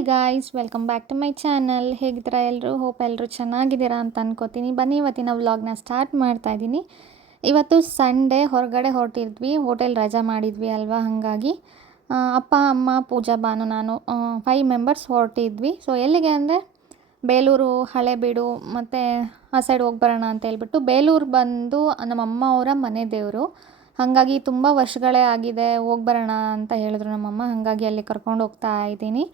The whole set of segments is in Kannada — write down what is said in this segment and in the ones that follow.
Hi guys, welcome back to my channel. ಹೇಗಿದ್ದೀರಾ ಎಲ್ಲರೂ? ಹೋಪ್ ಎಲ್ಲರೂ ಚೆನ್ನಾಗಿದ್ದೀರಾ ಅಂತ ಅನ್ಕೋತೀನಿ. ಬನ್ನಿ ಇವತ್ತಿನ ವ್ಲಾಗ್ನ ಸ್ಟಾರ್ಟ್ ಮಾಡ್ತಾ ಇದ್ದೀನಿ. ಇವತ್ತು ಸಂಡೇ, ಹೊರಗಡೆ ಹೊರಟಿದ್ವಿ, ಹೋಟೆಲ್ ರಜಾ ಮಾಡಿದ್ವಿ ಅಲ್ವಾ, ಹಾಗಾಗಿ ಅಪ್ಪ ಅಮ್ಮ ಪೂಜಾ ಬಾನು ನಾನು 5 ಮೆಂಬರ್ಸ್ ಹೊರಟಿದ್ವಿ. ಸೊ ಎಲ್ಲಿಗೆ ಅಂದರೆ ಬೇಲೂರು, ಹಳೆಬೀಡು ಮತ್ತು ಆ ಸೈಡ್ ಹೋಗಿ ಬರೋಣ ಅಂತ ಹೇಳ್ಬಿಟ್ಟು. ಬೇಲೂರು ಬಂದು ನಮ್ಮಮ್ಮ ಅವರ ಮನೆ ದೇವರು, ಹಾಗಾಗಿ ತುಂಬ ವರ್ಷಗಳೇ ಆಗಿದೆ, ಹೋಗಿ ಬರೋಣ ಅಂತ ಹೇಳಿದ್ರು ನಮ್ಮಮ್ಮ. ಹಾಗಾಗಿ ಅಲ್ಲಿ ಕರ್ಕೊಂಡು ಹೋಗ್ತಾ ಇದ್ದೀನಿ.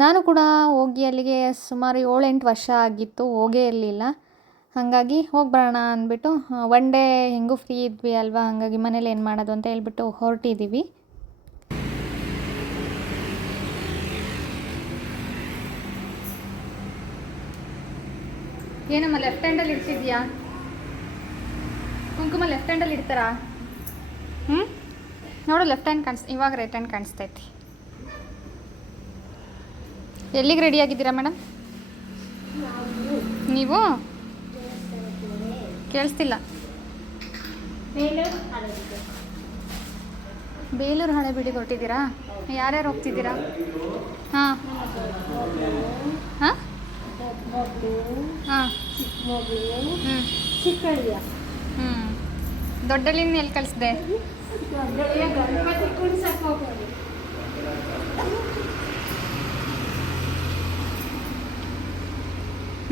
ನಾನು ಕೂಡ ಹೋಗಿ ಅಲ್ಲಿಗೆ ಸುಮಾರು 7-8 ವರ್ಷ ಆಗಿತ್ತು, ಹೋಗೇ ಇರಲಿಲ್ಲ. ಹಾಗಾಗಿ ಹೋಗಿ ಬರೋಣ ಅಂದ್ಬಿಟ್ಟು, ಒನ್ ಡೇ ಹೆಂಗೂ ಫ್ರೀ ಇದ್ವಿ ಅಲ್ವಾ, ಹಾಗಾಗಿ ಮನೇಲಿ ಏನು ಮಾಡೋದು ಅಂತ ಹೇಳ್ಬಿಟ್ಟು ಹೊರಟಿದ್ದೀವಿ. ಏನಮ್ಮ ಲೆಫ್ಟ್ ಹ್ಯಾಂಡಲ್ಲಿ ಇಡ್ತಿದ್ಯಾ? ಕುಂಕುಮ ಲೆಫ್ಟ್ ಹ್ಯಾಂಡಲ್ಲಿ ಇಡ್ತಾರಾ? ನೋಡು, ಲೆಫ್ಟ್ ಹ್ಯಾಂಡ್ ಇವಾಗ ರೈಟ್ ಹ್ಯಾಂಡ್ ಕಾಣಿಸ್ತೈತಿ. ಎಲ್ಲಿಗೆ ರೆಡಿ ಆಗಿದ್ದೀರಾ ಮೇಡಮ್ ನೀವು? ಕೇಳಿಸ್ತಿಲ್ಲ. ಬೇಲೂರು ಹಳೆಬೀಡಿಗೆ ಹೊರಟಿದ್ದೀರಾ? ಯಾರ್ಯಾರು ಹೋಗ್ತಿದ್ದೀರಾ? ಹಾಂ ಹಾಂ ಹಾಂ ದೊಡ್ಡಳ್ಳಿನ ಎಲ್ಲಿ ಕಳಿಸ್ದೆ?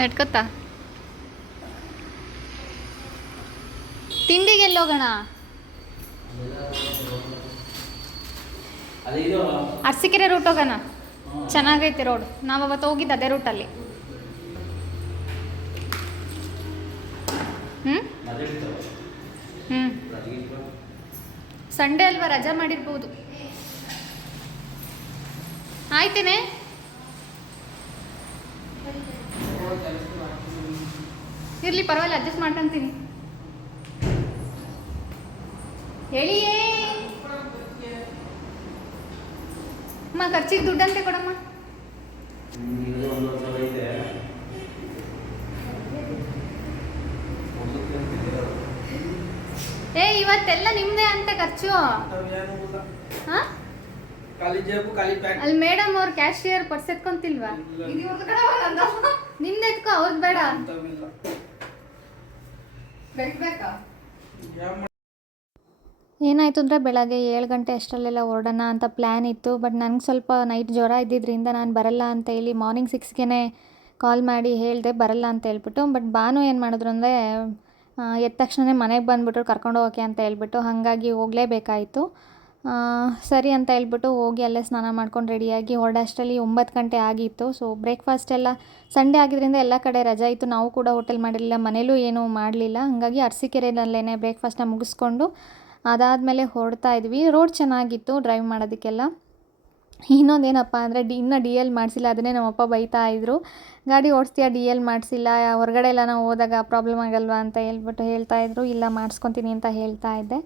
ನಡ್ಕೊತಾ ತಿಂಡಿಗೆ ಎಲ್ಲಿ ಹೋಗೋಣ? ಅರಸೀಕೆರೆ ರೂಟ್ ಹೋಗೋಣ, ಚೆನ್ನಾಗೈತಿ ರೋಡ್. ನಾವು ಅವತ್ತು ಹೋಗಿದ್ದು ಅದೇ ರೂಟಲ್ಲಿ. ಸಂಡೇ ಅಲ್ವಾ, ರಜಾ ಮಾಡಿರ್ಬೋದು. ಆಯ್ತೇನೆ? ಇರಲಿ, ಪರವಾಗಿಲ್ಲ, ಅಡ್ಜಸ್ಟ್ ಮಾಡ್ಕೊಂತೀನಿ. ಹೇಳಿಯೇ ಅಮ್ಮ, ಖರ್ಚಿಗೆ ದುಡ್ಡಂತೆ ಕೊಡಮ್ಮ. ಇವತ್ತೆಲ್ಲ ನಿಮ್ದೇ ಅಂತ ಖರ್ಚು. ಅಲ್ಲಿ ಮೇಡಮ್ ಅವ್ರ ಕ್ಯಾಶಿಯರ್ ಪರ್ಸ್ ಎತ್ಕೊಂತಿಲ್ವಾ? ನಿಮ್ದು ಎತ್ಕೋ, ಅವ್ರದ್ದು ಬೇಡ. ಏನಾಯಿತು ಅಂದರೆ ಬೆಳಗ್ಗೆ 7 ಗಂಟೆ ಅಷ್ಟರಲ್ಲೆಲ್ಲ ಹೊರಡೋಣ ಅಂತ ಪ್ಲ್ಯಾನ್ ಇತ್ತು. ಬಟ್ ನನಗೆ ಸ್ವಲ್ಪ ನೈಟ್ ಜ್ವರ ಇದ್ದಿದ್ದರಿಂದ ನಾನು ಬರಲ್ಲ ಅಂತ ಹೇಳಿ ಮಾರ್ನಿಂಗ್ 6ಗೆ ಕಾಲ್ ಮಾಡಿ ಹೇಳಿದೆ ಬರಲ್ಲ ಅಂತ ಹೇಳ್ಬಿಟ್ಟು. ಬಟ್ ಬಾನು ಏನು ಮಾಡಿದ್ರು ಅಂದರೆ ಎದ್ದ ತಕ್ಷಣ ಮನೆಗೆ ಬಂದುಬಿಟ್ರು ಕರ್ಕೊಂಡು ಹೋಗೋಕ್ಕೆ ಅಂತ ಹೇಳ್ಬಿಟ್ಟು. ಹಾಗಾಗಿ ಹೋಗಲೇಬೇಕಾಯಿತು. ಸರಿ ಅಂತ ಹೇಳ್ಬಿಟ್ಟು ಹೋಗಿ ಅಲ್ಲೇ ಸ್ನಾನ ಮಾಡ್ಕೊಂಡು ರೆಡಿಯಾಗಿ ಹೊರಡೋಷ್ಟರಲ್ಲಿ 9 ಗಂಟೆ ಆಗಿತ್ತು. ಸೊ ಬ್ರೇಕ್ಫಾಸ್ಟ್ ಎಲ್ಲ ಸಂಡೇ ಆಗಿದ್ದರಿಂದ ಎಲ್ಲ ಕಡೆ ರಜಾ ಇತ್ತು. ನಾವು ಕೂಡ ಹೋಟೆಲ್ ಮಾಡಿರಲಿಲ್ಲ, ಮನೇಲೂ ಏನೂ ಮಾಡಲಿಲ್ಲ. ಹಾಗಾಗಿ ಅರಸೀಕೆರೆಯಲ್ಲೇ ಬ್ರೇಕ್ಫಾಸ್ಟ್ನ ಮುಗಿಸ್ಕೊಂಡು ಅದಾದಮೇಲೆ ಹೊರಡ್ತಾ ಇದ್ವಿ. ರೋಡ್ ಚೆನ್ನಾಗಿತ್ತು ಡ್ರೈವ್ ಮಾಡೋದಕ್ಕೆಲ್ಲ. ಇನ್ನೊಂದೇನಪ್ಪ ಅಂದರೆ ಇನ್ನೂ DL ಮಾಡಿಸಿಲ್ಲ. ಅದನ್ನೇ ನಮ್ಮಪ್ಪ ಬೈತಾ ಇದ್ದರು, ಗಾಡಿ ಓಡಿಸ್ತೀಯಾ, DL ಮಾಡಿಸಿಲ್ಲ, ಹೊರಗಡೆ ಎಲ್ಲ ನಾವು ಹೋದಾಗ ಪ್ರಾಬ್ಲಮ್ ಆಗಲ್ವಾ ಅಂತ ಹೇಳ್ತಾಯಿದ್ರು. ಇಲ್ಲ, ಮಾಡಿಸ್ಕೊತೀನಿ ಅಂತ ಹೇಳ್ತಾ ಇದ್ದೆ.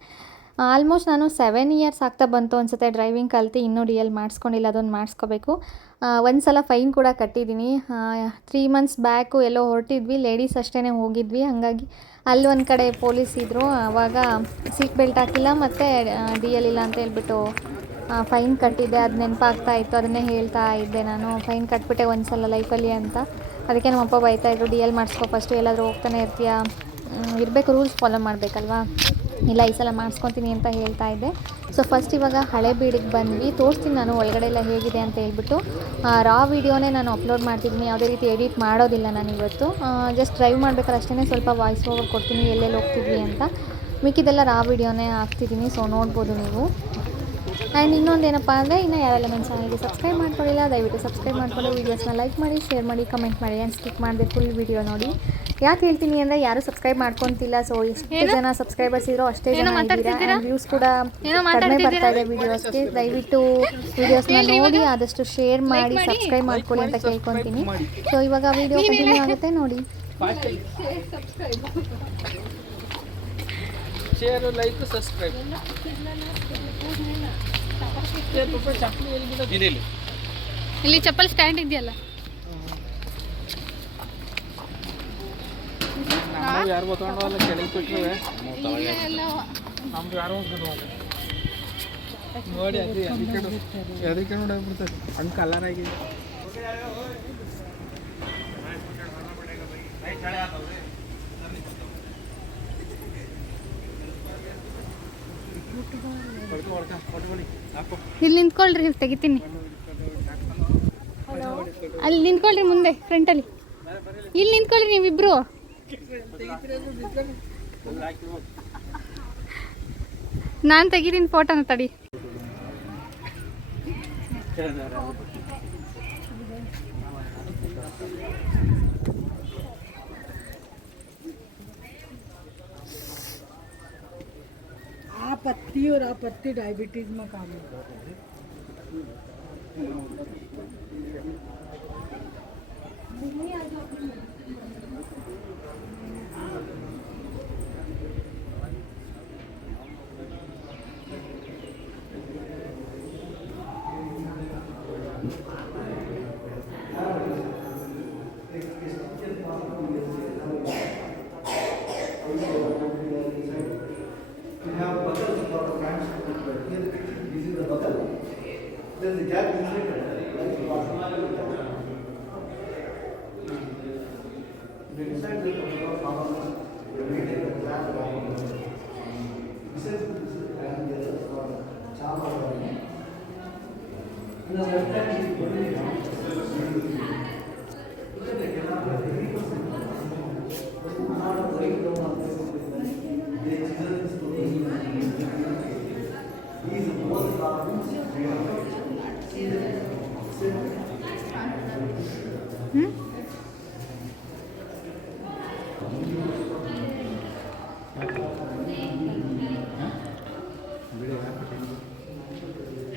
ಆಲ್ಮೋಸ್ಟ್ ನಾನು 7 ಇಯರ್ಸ್ ಆಗ್ತಾ ಬಂತು ಅನಿಸುತ್ತೆ ಡ್ರೈವಿಂಗ್ ಕಲಿತು, ಇನ್ನೂ DL ಮಾಡಿಸ್ಕೊಂಡಿಲ್ಲ. ಅದೊಂದು ಮಾಡಿಸ್ಕೋಬೇಕು. ಒಂದು ಸಲ ಫೈನ್ ಕೂಡ ಕಟ್ಟಿದ್ದೀನಿ. 3 ಮಂತ್ಸ್ ಬ್ಯಾಕು ಎಲ್ಲೋ ಹೊರಟಿದ್ವಿ, ಲೇಡೀಸ್ ಅಷ್ಟೇ ಹೋಗಿದ್ವಿ. ಹಾಗಾಗಿ ಅಲ್ಲಿ ಒಂದು ಕಡೆ ಪೊಲೀಸ್ ಇದ್ದರು. ಆವಾಗ ಸೀಟ್ ಬೆಲ್ಟ್ ಹಾಕಿಲ್ಲ ಮತ್ತು DL ಇಲ್ಲ ಅಂತ ಹೇಳ್ಬಿಟ್ಟು ಫೈನ್ ಕಟ್ಟಿದ್ದೆ. ಅದು ನೆನಪಾಗ್ತಾ ಇತ್ತು, ಅದನ್ನೇ ಹೇಳ್ತಾ ಇದ್ದೆ ನಾನು. ಫೈನ್ ಕಟ್ಬಿಟ್ಟೆ ಒಂದು ಸಲ ಲೈಫಲ್ಲಿ ಅಂತ. ಅದಕ್ಕೆ ನಮ್ಮಪ್ಪ ಬೈತಾಯಿದ್ರು, DL ಮಾಡಿಸ್ಕೊ ಫಸ್ಟು, ಎಲ್ಲಾದರೂ ಹೋಗ್ತಾನೆ ಇರ್ತೀಯ, ಇರಬೇಕು, ರೂಲ್ಸ್ ಫಾಲೋ ಮಾಡಬೇಕಲ್ವಾ. ಇಲ್ಲ, ಈ ಸಲ ಮಾಡಿಸ್ಕೊತೀನಿ ಅಂತ ಹೇಳ್ತಾ ಇದ್ದೆ. ಸೊ ಫಸ್ಟ್ ಇವಾಗ ಹಳೆಬೀಡಿಗೆ ಬಂದ್ವಿ. ತೋರಿಸ್ತೀನಿ ನಾನು ಒಳಗಡೆ ಎಲ್ಲ ಹೇಗಿದೆ ಅಂತ ಹೇಳ್ಬಿಟ್ಟು. ರಾ ವೀಡಿಯೋನೇ ನಾನು ಅಪ್ಲೋಡ್ ಮಾಡ್ತಿದ್ದೀನಿ, ಯಾವುದೇ ರೀತಿ ಎಡಿಟ್ ಮಾಡೋದಿಲ್ಲ ನಾನು ಇವತ್ತು. ಜಸ್ಟ್ ಡ್ರೈವ್ ಮಾಡ್ಬೇಕಾದ್ರೆ ಅಷ್ಟೇ ಸ್ವಲ್ಪ ವಾಯ್ಸ್ ಓವರ್ ಕೊಡ್ತೀನಿ ಎಲ್ಲೆಲ್ಲಿ ಹೋಗ್ತಿದ್ವಿ ಅಂತ. ಮಿಕ್ಕಿದೆಲ್ಲ ರಾ ವೀಡಿಯೋನೇ ಹಾಕ್ತಿದ್ದೀನಿ, ಸೊ ನೋಡ್ಬೋದು ನೀವು. ಆ್ಯಂಡ್ ಇನ್ನೊಂದೇನಪ್ಪ ಅಂದರೆ, ಇನ್ನೂ ಯಾರೆಲ್ಲ ನನ್ನ ಚಾನಲ್ಗೆ ಸಬ್ಸ್ಕ್ರೈಬ್ ಮಾಡ್ಕೊಳ್ಳಿಲ್ಲ ದಯವಿಟ್ಟು ಸಬ್ಸ್ಕ್ರೈಬ್ ಮಾಡ್ಕೊಂಡು ವೀಡಿಯೋಸ್ನ ಲೈಕ್ ಮಾಡಿ, ಶೇರ್ ಮಾಡಿ, ಕಮೆಂಟ್ ಮಾಡಿ. ಆ್ಯಂಡ್ ಸ್ಕಿಪ್ ಮಾಡಿದೆ ಫುಲ್ ವೀಡಿಯೋ ನೋಡಿ. ಯಾಕೆ ಹೇಳ್ತೀನಿ ಅಂದರೆ ಯಾರೂ ಸಬ್ಸ್ಕ್ರೈಬ್ ಮಾಡ್ಕೊತಿಲ್ಲ. ಸೊ ಎಷ್ಟು ಜನ ಸಬ್ಸ್ಕ್ರೈಬರ್ಸ್ ಇರೋ ಅಷ್ಟೇ ಜನ ಇದ್ದೀರಾ. ವ್ಯೂಸ್ ಕೂಡ ಕಡಿಮೆ ಬರ್ತಾ ಇದೆ ವೀಡಿಯೋಸ್ಗೆ. ದಯವಿಟ್ಟು ವೀಡಿಯೋಸ್ನ ನೋಡಿ ಆದಷ್ಟು ಶೇರ್ ಮಾಡಿ, ಸಬ್ಸ್ಕ್ರೈಬ್ ಮಾಡ್ಕೊಳ್ಳಿ ಅಂತ ಕೇಳ್ಕೊತೀನಿ. ಸೊ ಇವಾಗ ವೀಡಿಯೋ ಕಂಟಿನ್ಯೂ ಆಗುತ್ತೆ ನೋಡಿ. Share, like, subscribe. ಇಲ್ಲಿ ಚಪ್ಪಲ್ ಸ್ಟ್ಯಾಂಡ್ ಇದೆಯಲ್ಲ, ಯಾರು ಗೊತ್ತಲ್ಲ ಕೆಳಗೆ ಬಿಟ್ಟರೆ ನಮ್ದು ಯಾರೋ ನೋಡಿ. ಅದಕ್ಕೆ ನೋಡಾಗ್ಬಿಡ್ತಾರೆ ಹಂಗೆ ಕಲರ್ ಆಗಿದೆ. ಇಲ್ಲಿ ನಿಂತ್ಕೊಳ್ರಿ, ಇಲ್ಲಿ ತೆಗಿತೀನಿ. ಅಲ್ಲಿ ನಿಂತ್ಕೊಳ್ರಿ ಮುಂದೆ ಫ್ರಂಟಲ್ಲಿ. ಇಲ್ಲಿ ನಿಂತ್ಕೊಳ್ರಿ ನೀವಿಬ್ರು. ನಾನು ತೆಗಿತೀನಿ ಫೋಟೋನ, ತಡಿ. पत्ती और अपत्ती डायबिटीज में काम है। There's a gap inside it. Inside the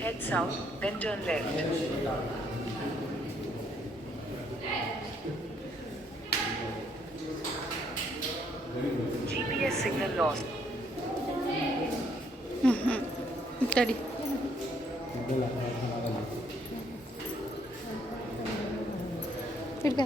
Head south, then turn left. GPS signal lost. ತಡಿ. ಹಿಡ್ಕ.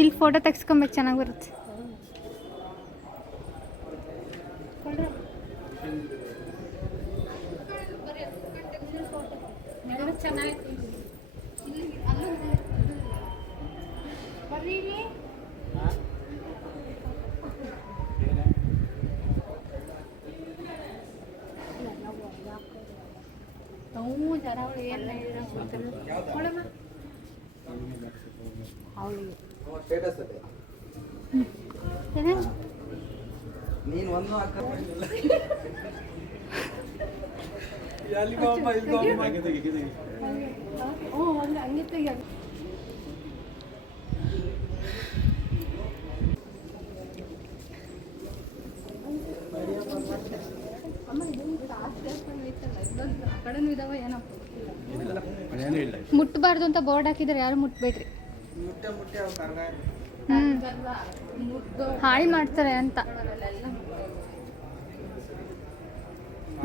ಇಲ್ಲಿ ಫೋಟೋ ತೆಗ್ಸ್ಕೊಬೇಕು, ಚೆನ್ನಾಗಿ ಬರುತ್ತೆ. ನೀನು ಒಂದು ಅಕ್ಕ ಮುಟ್ಟಬಾರ್ದು ಅಂತ ಬೋರ್ಡ್ ಹಾಕಿದ್ರೆ ಯಾರು ಮುಟ್ಬೇಡ್ರಿ. ಹಾಳು ಮಾಡ್ತಾರೆ ಅಂತ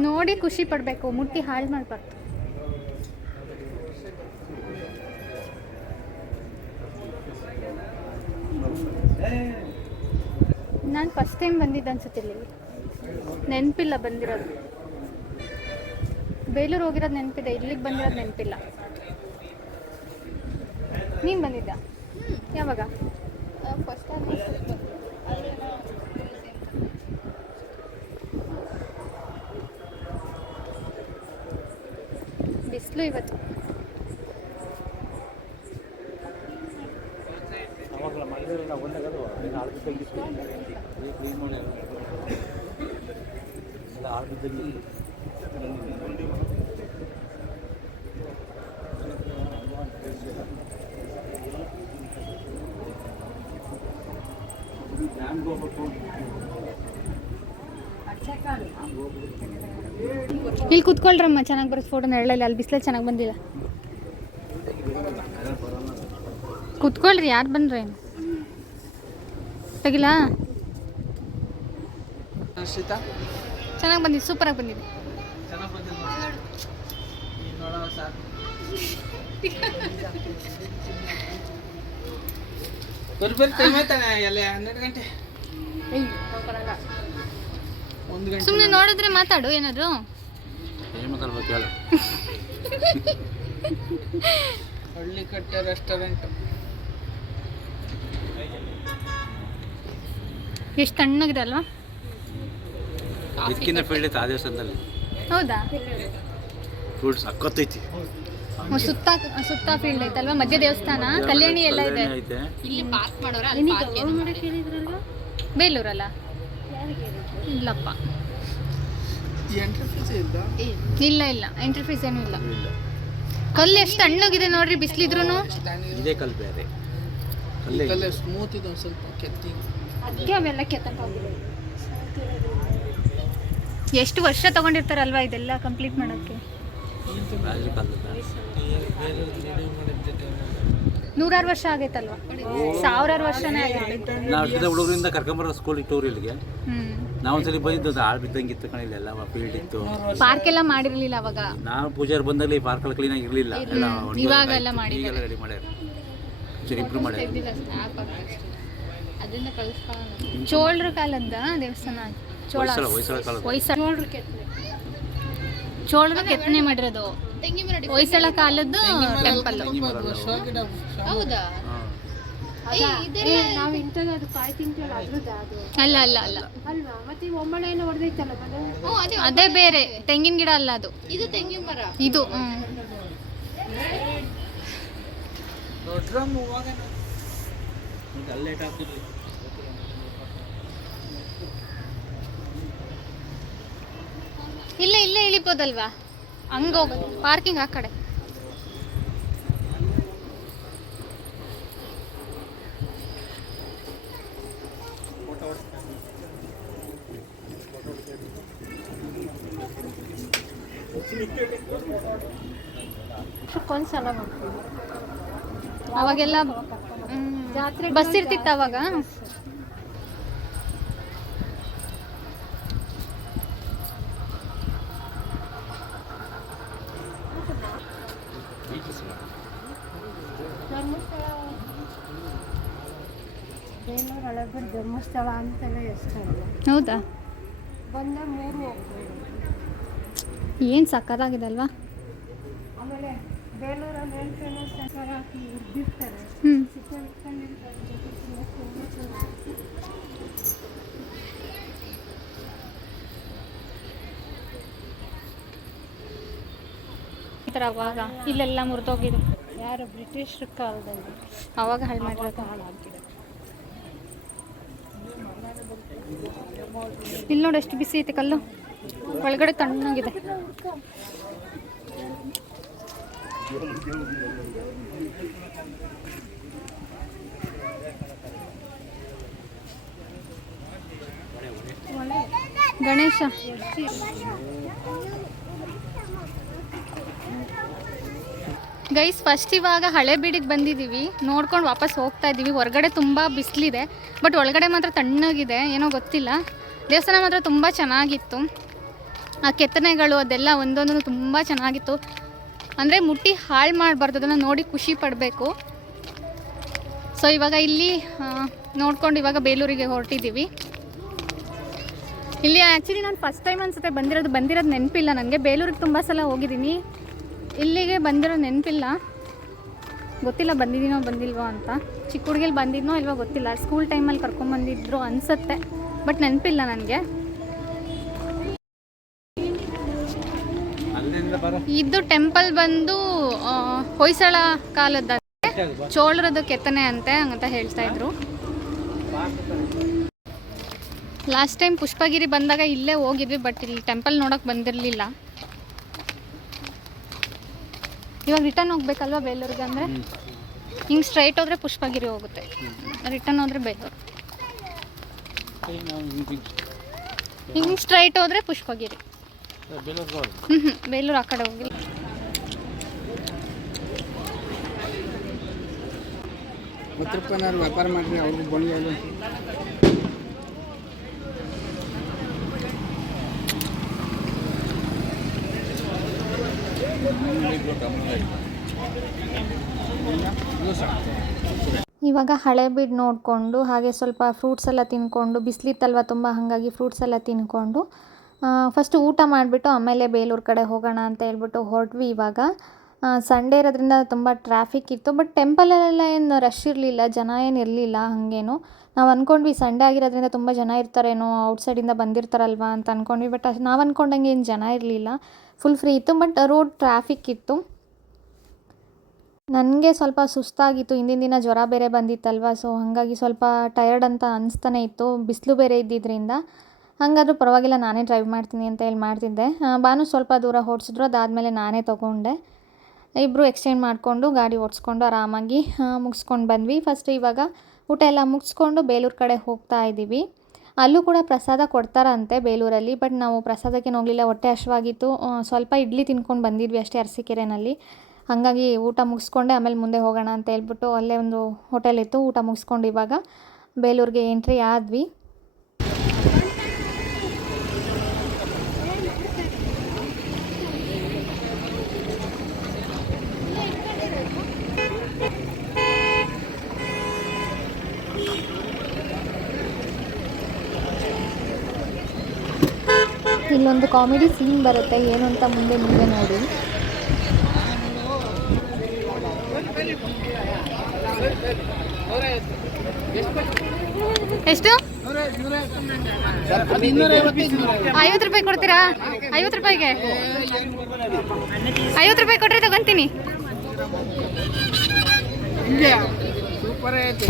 ನೋಡಿ ಖುಷಿ ಪಡಬೇಕು, ಮುಟ್ಟಿ ಹಾಳು ಮಾಡಬಾರ್ದು. ನಾನು ಫಸ್ಟ್ ಟೈಮ್ ಬಂದಿದ್ದೆ ಅನ್ಸುತ್ತೆ ಇಲ್ಲಿಗೆ, ನೆನಪಿಲ್ಲ ಬಂದಿರೋದು. ಬೇಲೂರು ಹೋಗಿರೋದು ನೆನಪಿದೆ, ಇಲ್ಲಿಗೆ ಬಂದಿರೋದು ನೆನಪಿಲ್ಲ. ನೀನು ಬಂದಿದ್ದ ಯಾವಾಗ? ಬಿಸಿಲು ಇವತ್ತು. ಇಲ್ಲಿ ಕೂತ್ಕೊಳ್ರಮ್ಮ, ಚೆನ್ನಾಗಿ ಬರುತ್ತೆ ಫೋಟೋ. ನೆರಳಲ್ಲಿ ಅಲ್ಲಿ ಬಿಸಿಲಲ್ಲಿ ಚೆನ್ನಾಗಿ ಬಂದಿಲ್ಲ. ಕೂತ್ಕೊಳ್ರಿ, ಯಾರು ಬಂದ್ರೆ ತೆಗಿಲಾ? ಅರ್ಷಿತಾ ಚೆನ್ನಾಗಿ ಬಂದಿದೆ, ಸೂಪರಾಗಿ ಬಂದಿದೆ. ಚೆನ್ನಾಗಿ ಬಂದಿಲ್ಲ ಈಗ ನೋಡೋ ಸಾಕು. ಬರ್ಬೇರೆ ಟೈಮ್ ಆಯ್ತಾನೆ ಎಲ್ಲ 12 ಗಂಟೆ 1 ಗಂಟೆ. ಸುಮ್ಮನೆ ನೋಡಿದ್ರೆ ಮಾತಾಡು ಏನಾದ್ರು. ಹಳ್ಳಿಕಟ್ಟೆ ರೆಸ್ಟೋರೆಂಟ್ ಎಷ್ಟು ತಣ್ಣಗಿದೆ ಅಲ್ವಾ? ಇದಕ್ಕಿಂತ ಫೀಲ್ಡ್ ಐತೆ ಆ ದೇವಸ್ಥಾನದಲ್ಲಿ. ಹೌದಾ? ಫುಲ್ ಸಕ್ಕತ್ತೈತಿ. ಸುತ್ತ ಸುತ್ತ ಫೀಲ್ಡ್ ಐತಲ್ವಾ? ಮಧ್ಯ ದೇವಸ್ಥಾನ, ಕಲ್ಯಾಣಿ ಎಲ್ಲ ಇದೆ. ಐತೆ. ಬೇಲೂರಲ್ಲ? ಇಲ್ಲಪ್ಪ, ಎಂಟ್ರಿ ಫೀಸ್ ಇದ್ದ ಇಲ್ಲ ಇಲ್ಲ, ಎಂಟ್ರಿ ಫೀಸ್ ಏನೂ ಇಲ್ಲ. ಕಲ್ಲು ಎಷ್ಟು ತಣ್ಣಗಿದೆ ನೋಡ್ರಿ, ಬಿಸಿಲಿದ್ರು. ಇದೇ ಕಲ್ಲು ಬೇರೆ. ಕಲ್ಲೇ ಕಲ್ಲೇ ಸ್ಮೂತ್ ಇದೆ, ಒಂದು ಸ್ವಲ್ಪ ಕೆತ್ತಿ. ಅದಕ್ಕೆ ಅವೆಲ್ಲ ಕೆತ್ತಕ್ಕಾಗಿದೆ. ಎಷ್ಟು ವರ್ಷ ತಗೊಂಡಿರ್ತಾರಲ್ವಾ ಇದೆಲ್ಲ ಕಂಪ್ಲೀಟ್ ಮಾಡೋಕ್ಕೆ? ರಾಜ ಕಾಲದ 100 ವರ್ಷ ಆಗೈತಲ್ವಾ? 1000 ವರ್ಷನೇ ಆಗೈತೆ. ನಾವು ಜೊತೆ ಹುಡುಗರಿಂದ ಕರ್ಕೊಂಬರೋ ಸ್ಕೂಲ್ ಟೂರ್ ಇಲ್ಲಿಗೆ. ನಾವು ಒಂದ್ಸಲಿ ಬಂದಿದ್ದು, ಅದು ಆಳ್ ಬಿದ್ದಂಗೆ ಇತ್ತು ಕಣ, ಇಲ್ಲೆಲ್ಲ ಫೀಲ್ಡ್ ಇತ್ತು. ಪಾರ್ಕ್ ಎಲ್ಲ ಮಾಡಿರ್ಲಿಲ್ಲ ಅವಾಗ. ನಾವು ಪೂಜಾರಿ ಬಂದಾಗಲಿ ಪಾರ್ಕ್ ಎಲ್ಲ ಕ್ಲೀನಾಗಿ ಇರಲಿಲ್ಲ. ಎಲ್ಲ ಇವಾಗೆಲ್ಲ ಮಾಡಿ ಈಗೆಲ್ಲ ರೆಡಿ ಮಾಡ್ಯಾರ, ಸರಿ ಇಂಪ್ರೂವ್ ಮಾಡ್ಯಾರ. ಚೋಳರ ಕಾಲದ ದೇವಸ್ಥಾನ. ಹೊಯ್ಸಳ ಕಾಲದ. ಚೋಳರು ಕೆತ್ತನೆ ಮಾಡಿರೋದು. ಹೊಯ್ಸಳ ಕಾಲದ್ದು ಟೆಂಪಲ್. ಹೌದಾ? ಅಲ್ಲ ಅಲ್ಲ ಅಲ್ಲ, ಅದೇ ಬೇರೆ. ತೆಂಗಿನ ಗಿಡ ಅಲ್ಲ ಅದು, ಇದು ತೆಂಗಿನ ಮರ. ಇದು ದೊಡ್ಡ ಮೂವಾಗ ಅಲ್ಲೇ ಹಾಕ್ತಿದ್ವಿ. ಇಲ್ಲೇ ಇಲ್ಲೇ ಇಳಿಬೋದಲ್ವಾ? ಹಂಗೋಗೋದು ಪಾರ್ಕಿಂಗ್ ಆ ಕಡೆ. ಅವಾಗೆಲ್ಲ ಬಸ್ ಇರ್ತಿತ್ತು ಅವಾಗ. ಧರ್ಮಸ್ಥಳ ಅಂತೆಲ್ಲ ಹೆಸರು. ಹೌದಾ? ಬಂದ 3 ಏನು ಸಕ್ಕತ್ತಾಗಿದೆ ಅಲ್ವಾ? ಆಮೇಲೆ ಬೇಲೂರಲ್ಲಿ ಹೇಳ್ತೇನೆ ಸಕ್ಕರ ಹಾಕಿ ಉದ್ದಿರ್ತಾರೆ. ಈ ಥರ ಅವಾಗ ಇಲ್ಲೆಲ್ಲ ಮುರಿದೋಗಿದೆ. ಯಾರು ಬ್ರಿಟಿಷ್ ಕಾಲದಲ್ಲಿ ಅವಾಗ ಹಾಳು ಮಾಡಿರೋದು. ಹಾಳಾಗಿದೆ. ಇಲ್ಲಿ ನೋಡಿ ಎಷ್ಟು ಬಿಸಿ ಐತೆ ಕಲ್ಲು, ಒಳಗಡೆ ತಣ್ಣಗಿದೆ. ಗಣೇಶ ಗೈಸ್, ಫಸ್ಟ್ ಇವಾಗ ಹಳೆಬೀಡಿಗೆ ಬಂದಿದ್ದೀವಿ, ನೋಡ್ಕೊಂಡು ವಾಪಸ್ ಹೋಗ್ತಾ ಇದ್ದೀವಿ. ಹೊರಗಡೆ ತುಂಬ ಬಿಸಿಲಿದೆ, ಬಟ್ ಒಳಗಡೆ ಮಾತ್ರ ತಣ್ಣಗಿದೆ. ಏನೋ ಗೊತ್ತಿಲ್ಲ. ದೇವಸ್ಥಾನ ಮಾತ್ರ ತುಂಬ ಚೆನ್ನಾಗಿತ್ತು. ಆ ಕೆತ್ತನೆಗಳು ಅದೆಲ್ಲ ಒಂದೊಂದು ತುಂಬ ಚೆನ್ನಾಗಿತ್ತು. ಅಂದರೆ ಮುಟ್ಟಿ ಹಾಳು ಮಾಡಬಾರ್ದು, ಅದನ್ನು ನೋಡಿ ಖುಷಿ ಪಡಬೇಕು. ಸೊ ಇವಾಗ ಇಲ್ಲಿ ನೋಡ್ಕೊಂಡು ಇವಾಗ ಬೇಲೂರಿಗೆ ಹೊರಟಿದ್ದೀವಿ. ಇಲ್ಲಿ ಆ್ಯಕ್ಚುಲಿ ನಾನು ಫಸ್ಟ್ ಟೈಮ್ ಅನಿಸುತ್ತೆ ಬಂದಿರೋದು ನೆನಪಿಲ್ಲ ನನಗೆ. ಬೇಲೂರಿಗೆ ತುಂಬ ಸಲ ಹೋಗಿದ್ದೀನಿ, ಇಲ್ಲಿಗೆ ಬಂದಿರೋ ನೆನಪಿಲ್ಲ. ಗೊತ್ತಿಲ್ಲ ಬಂದಿದ್ದೀನೋ ಬಂದಿಲ್ವೋ ಅಂತ. ಚಿಕ್ಕ ಹುಡುಗಿಲಿ ಬಂದಿದ್ನೋ ಇಲ್ವೋ ಗೊತ್ತಿಲ್ಲ. ಸ್ಕೂಲ್ ಟೈಮಲ್ಲಿ ಕರ್ಕೊಂಬಂದಿದ್ರು ಅನಿಸುತ್ತೆ, ಬಟ್ ನೆನಪಿಲ್ಲ ನನಗೆ. ಇದು ಟೆಂಪಲ್ ಬಂದು ಹೊಯ್ಸಳ ಕಾಲದ ಚೋಳರದ ಕೆತ್ತನೆ ಅಂತೆ ಹಂಗಂತ ಹೇಳ್ತಾ ಇದ್ರು. ಲಾಸ್ಟ್ ಟೈಮ್ ಪುಷ್ಪಗಿರಿ ಬಂದಾಗ ಇಲ್ಲೇ ಹೋಗಿದ್ವಿ, ಬಟ್ ಇಲ್ಲಿ ಟೆಂಪಲ್ ನೋಡೋಕೆ ಬಂದಿರಲಿಲ್ಲ. ಇವಾಗ ರಿಟರ್ನ್ ಹೋಗ್ಬೇಕಲ್ವಾ ಬೇಲೂರಿಗೆ? ಅಂದರೆ ಹಿಂಗೆ ಸ್ಟ್ರೈಟ್ ಹೋದರೆ ಪುಷ್ಪಗಿರಿ ಹೋಗುತ್ತೆ, ರಿಟರ್ನ್ ಹೋದರೆ ಬೇಲೂರು. ಹಿಂಗೆ ಸ್ಟ್ರೈಟ್ ಹೋದರೆ ಪುಷ್ಪಗಿರಿ. ಬೇಲೂರು ಆ ಕಡೆ ಹೋಗಿಲ್ಲ. ₹10 ವ್ಯಾಪಾರ ಮಾಡಿರಿ, ಅವ್ರಿಗೆ ಬಳಿ ಇವಾಗ ಹಳೇಬೀಡು ನೋಡಿಕೊಂಡು ಹಾಗೆ ಸ್ವಲ್ಪ ಫ್ರೂಟ್ಸ್ ಎಲ್ಲ ತಿಂದ್ಕೊಂಡು ಬಿಸಿಲಿತ್ತಲ್ವ ತುಂಬ, ಹಾಗಾಗಿ ಫ್ರೂಟ್ಸ್ ಎಲ್ಲ ತಿಂದ್ಕೊಂಡು ಫಸ್ಟು ಊಟ ಮಾಡಿಬಿಟ್ಟು ಆಮೇಲೆ ಬೇಲೂರು ಕಡೆ ಹೋಗೋಣ ಅಂತ ಹೇಳ್ಬಿಟ್ಟು ಹೊರಟ್ವಿ. ಇವಾಗ ಸಂಡೇ ಇರೋದ್ರಿಂದ ತುಂಬ ಟ್ರಾಫಿಕ್ ಇತ್ತು, ಬಟ್ ಟೆಂಪಲಲ್ಲೆಲ್ಲ ಏನು ರಶ್ ಇರಲಿಲ್ಲ, ಜನ ಏನು ಇರಲಿಲ್ಲ ಹಾಗೇನು. ನಾವು ಅಂದ್ಕೊಂಡ್ವಿ ಸಂಡೇ ಆಗಿರೋದ್ರಿಂದ ತುಂಬ ಜನ ಇರ್ತಾರೇನೋ, ಔಟ್ಸೈಡಿಂದ ಬಂದಿರ್ತಾರಲ್ವ ಅಂತ ಅಂದ್ಕೊಂಡ್ವಿ. ಬಟ್ ನಾವು ಅಂದ್ಕೊಂಡಂಗೆ ಏನು ಜನ ಇರಲಿಲ್ಲ, ಫುಲ್ ಫ್ರೀ ಇತ್ತು. ಬಟ್ ರೋಡ್ ಟ್ರಾಫಿಕ್ ಇತ್ತು. ನನಗೆ ಸ್ವಲ್ಪ ಸುಸ್ತಾಗಿತ್ತು, ಹಿಂದಿನ ದಿನ ಜ್ವರ ಬೇರೆ ಬಂದಿತ್ತಲ್ವ, ಸೊ ಹಾಗಾಗಿ ಸ್ವಲ್ಪ ಟಯರ್ಡ್ ಅಂತ ಅನಿಸ್ತಾನೆ ಇತ್ತು, ಬಿಸಿಲು ಬೇರೆ ಇದ್ದಿದ್ದರಿಂದ. ಹಾಗಾದ್ರೂ ಪರವಾಗಿಲ್ಲ, ನಾನೇ ಡ್ರೈವ್ ಮಾಡ್ತೀನಿ ಅಂತ ಹೇಳಿ ಮಾಡ್ತಿದ್ದೆ. ಬಾನು ಸ್ವಲ್ಪ ದೂರ ಓಡಿಸಿದ್ರು, ಅದಾದಮೇಲೆ ನಾನೇ ತೊಗೊಂಡೆ. ಇಬ್ಬರು ಎಕ್ಸ್ಚೇಂಜ್ ಮಾಡಿಕೊಂಡು ಗಾಡಿ ಓಡಿಸ್ಕೊಂಡು ಆರಾಮಾಗಿ ಮುಗಿಸ್ಕೊಂಡು ಬಂದ್ವಿ. ಫಸ್ಟ್ ಇವಾಗ ಊಟ ಎಲ್ಲ ಮುಗಿಸ್ಕೊಂಡು ಬೇಲೂರು ಕಡೆ ಹೋಗ್ತಾ ಇದ್ದೀವಿ. ಅಲ್ಲೂ ಕೂಡ ಪ್ರಸಾದ ಕೊಡ್ತಾರಂತೆ ಬೇಲೂರಲ್ಲಿ, ಬಟ್ ನಾವು ಪ್ರಸಾದಕ್ಕೆ ಹೋಗಲಿಲ್ಲ, ಹೊಟ್ಟೆ ಹಶ್ವಾಗಿತ್ತು. ಸ್ವಲ್ಪ ಇಡ್ಲಿ ತಿನ್ಕೊಂಡು ಬಂದಿದ್ವಿ ಅಷ್ಟೇ ಅರಸೀಕೆರೆಯಲ್ಲಿ. ಹಾಗಾಗಿ ಊಟ ಮುಗಿಸ್ಕೊಂಡೆ ಆಮೇಲೆ ಮುಂದೆ ಹೋಗೋಣ ಅಂತ ಹೇಳ್ಬಿಟ್ಟು ಅಲ್ಲೇ ಒಂದು ಹೋಟೆಲ್ ಇತ್ತು, ಊಟ ಮುಗಿಸ್ಕೊಂಡು ಇವಾಗ ಬೇಲೂರಿಗೆ ಎಂಟ್ರಿ ಆದ್ವಿ. ಇಲ್ಲೊಂದು ಕಾಮಿಡಿ ಸೀನ್ ಬರುತ್ತೆ, ಏನು ಅಂತ ಮುಂದೆ ನೀವೇ ನೋಡಿ. ಎಷ್ಟು? 50 ರೂಪಾಯಿ ಕೊಡ್ತೀರಾ? 50 ರೂಪಾಯಿಗೆ 50 ರೂಪಾಯಿ ಕೊಟ್ಟರೆ ತಗೊಂತೀನಿ. ಸೂಪರ್ ಐತಿ.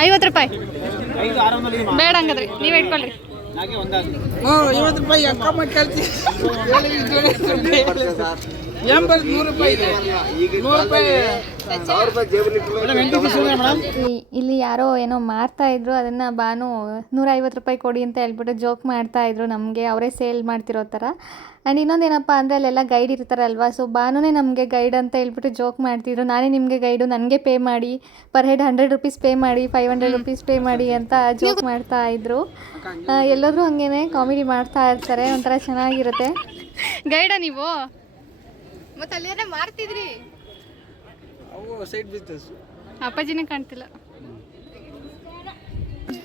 50 ರೂಪಾಯಿ ಬೇಡ, ಹಂಗಾದ್ರೆ ನೀವೇ ಇಟ್ಕೊಳ್ರಿ. 50 ರೂಪಾಯಿ ಅಕ್ಕ ಮಾಡಿ ಕೇಳ್ತಿ. 100 ರೂಪಾಯಿ ಇದೆ. 100 ರೂಪಾಯಿ ಇಲ್ಲಿ ಯಾರೋ ಏನೋ ಮಾರ್ತಾ ಇದ್ರು, ಅದನ್ನು ಬಾನು 150 ರೂಪಾಯಿ ಕೊಡಿ ಅಂತ ಹೇಳ್ಬಿಟ್ಟು ಜೋಕ್ ಮಾಡ್ತಾ ಇದ್ರು ನಮಗೆ, ಅವರೇ ಸೇಲ್ ಮಾಡ್ತಿರೋ ಥರ. ಆ್ಯಂಡ್ ಇನ್ನೊಂದೇನಪ್ಪ ಅಂದರೆ ಅಲ್ಲೆಲ್ಲ ಗೈಡ್ ಇರ್ತಾರಲ್ವ, ಸೊ ಬಾನುನೇ ನಮಗೆ ಗೈಡ್ ಅಂತ ಹೇಳ್ಬಿಟ್ಟು ಜೋಕ್ ಮಾಡ್ತಿದ್ರು. ನಾನೇ ನಿಮಗೆ ಗೈಡು, ನನಗೆ ಪೇ ಮಾಡಿ, ಪರ್ ಹೆಡ್ 100 ರೂಪೀಸ್ ಪೇ ಮಾಡಿ, 500 ರೂಪೀಸ್ ಪೇ ಮಾಡಿ ಅಂತ ಜೋಕ್ ಮಾಡ್ತಾ ಇದ್ರು. ಎಲ್ಲಾದರೂ ಹಂಗೇನೆ ಕಾಮಿಡಿ ಮಾಡ್ತಾ ಇರ್ತಾರೆ, ಒಂಥರ ಚೆನ್ನಾಗಿರುತ್ತೆ. ಗೈಡ ನೀವು ಮತ್ತೆ ಅಲ್ಲೇನೇ ಮಾರ್ತಿದ್ರಿ? ಅವು ಸೈಡ್ ಬಿಸ್ನೆಸ್. ಅಪ್ಪಾಜಿನೇ ಕಾಣ್ತಿಲ್ಲ.